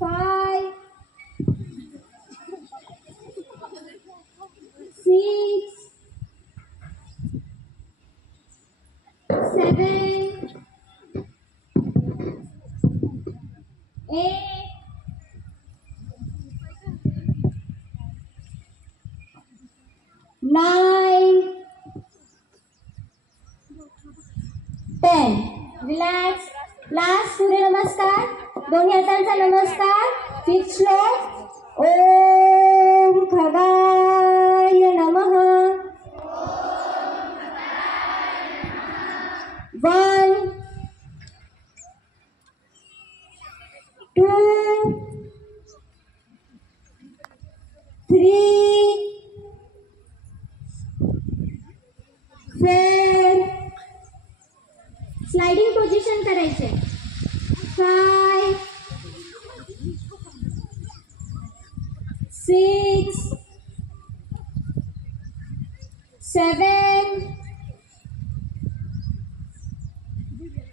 5, 6, 7, 8, 9, 10. Relax. Last सूर्यनमस्कार. दोन्ही हातांचा नमस्कार. फिफ्थ श्लोक. ओम खगाय नमः. 1, 2, 3, 4. स्लाइडिंग पोझिशन करायचे. 5, 6, 7,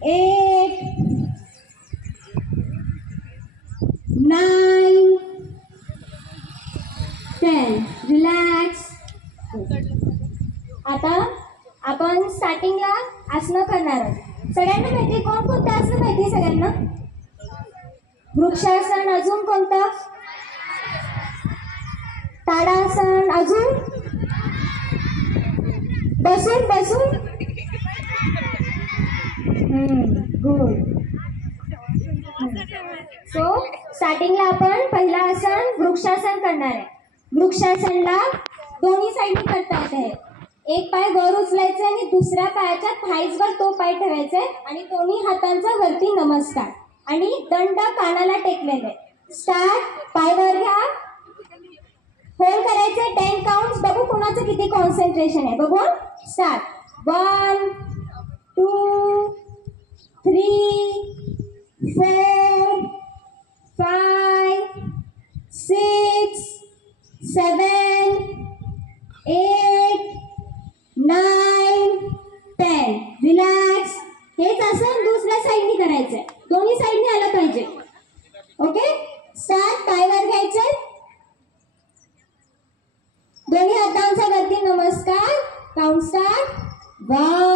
8, 9, 10. रिलॅक्स. आता आपण स्टार्टिंगला आसनं करणार आहोत. सगळ्यांना माहिती कोण कोणतं आसन माहिती सगळ्यांना? वृक्षासन. अजून कोणतं? ताडासन. अजून बसून बसून. गुड. सो स्टार्टिंगला आपण पहिला आसन वृक्षासन करणार आहे. वृक्षासनला दोन्ही साईडनी करता येते. एक पाय वर उचलायचा आणि दुसऱ्या पायाच्या थाईजवर तो पाय ठेवायचा आणि दोन्ही हातांचा वरती नमस्कार आणि दंड कानाला टेकलेले. स्टार्ट. पाय वर घ्या. होल्ड करायचे 10 काउंट्स. बघू कोणाचं किती कॉन्सन्ट्रेशन आहे. बघू. स्टार्ट. 1, 2, 3, 4, 5, 6, 7, 8, 9, 10. रिलॅक्स. हेच आसन दुसऱ्या साईडनी करायचंय. दोन्ही साईडनी आलं पाहिजे. ओके. स्टार्ट. पायवर घ्यायचे. दोन्ही हातांचा वरती नमस्कार. Count start. 1,